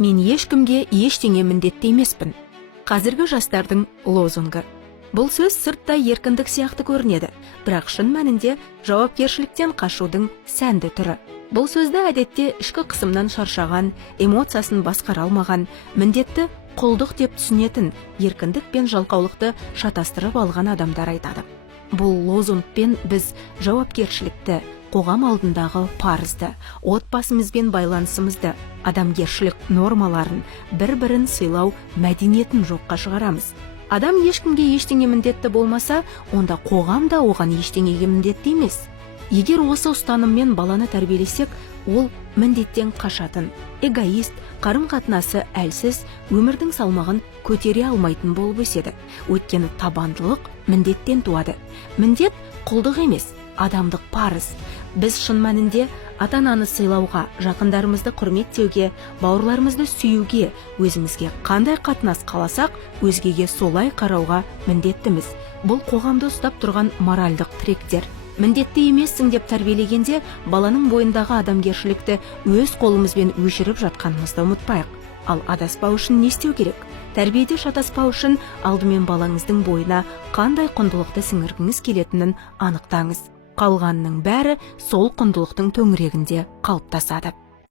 Мен ешкімге ештеңе міндетті емеспін. Қазіргі жастардың лозунгы. Бұл сөз сыртта еркіндік сияқты көрінеді, бірақ шын мәнінде жауапкершіліктен қашудың сәнді түрі. Бұл сөзді әдетте ішкі қысымнан шаршаған, эмоциясын басқара алмаған, міндетті құлдық деп түсінетін, еркіндік пен жалқаулықты шатастырып алған адамдар айтады. Бұл лозунгпен біз жауапкершілікті, қоғам алдындағы парызды, отбасымызбен байланысымызды, адамгершілік нормаларын, бір-бірін сыйлау мәдениетін жоққа шығарамыз. Адам ешкімге ештеңе міндетті болмаса, онда қоғам да оған ештеңеге міндетті емес. Егер осы ұстаныммен баланы тәрбиелесек, ол міндеттен қашатын, эгоист, қарым-қатынасы әлсіз, өмірдің салмағын көтере алмайтын болып өседі. Өйткені табандылық міндеттен туады. Міндет құлдық емес, адамдық парыз. Біз шын мәнінде ата-ананы сыйлауға, жақындарымызды құрметтеуге, бауырларымызды сүюге, өзімізге қандай қатынас қаласақ, өзгеге солай қарауға міндеттіміз. Бұл қоғамды ұстап тұрған моральдық тіректер. Міндетті емессің деп тәрбиелегенде, баланың бойындағы адамгершілікті өз қолымызбен өшіріп жатқанымызды ұмытпайық. Ал адаспау үшін не істеу керек? Тәрбиеде шатаспау үшін алдымен балаңыздың бойына қандай құндылықты сіңіргіңіз келетінін анықтаңыз. Қалғанның бәрі сол құндылықтың төңірегінде қалыптасады.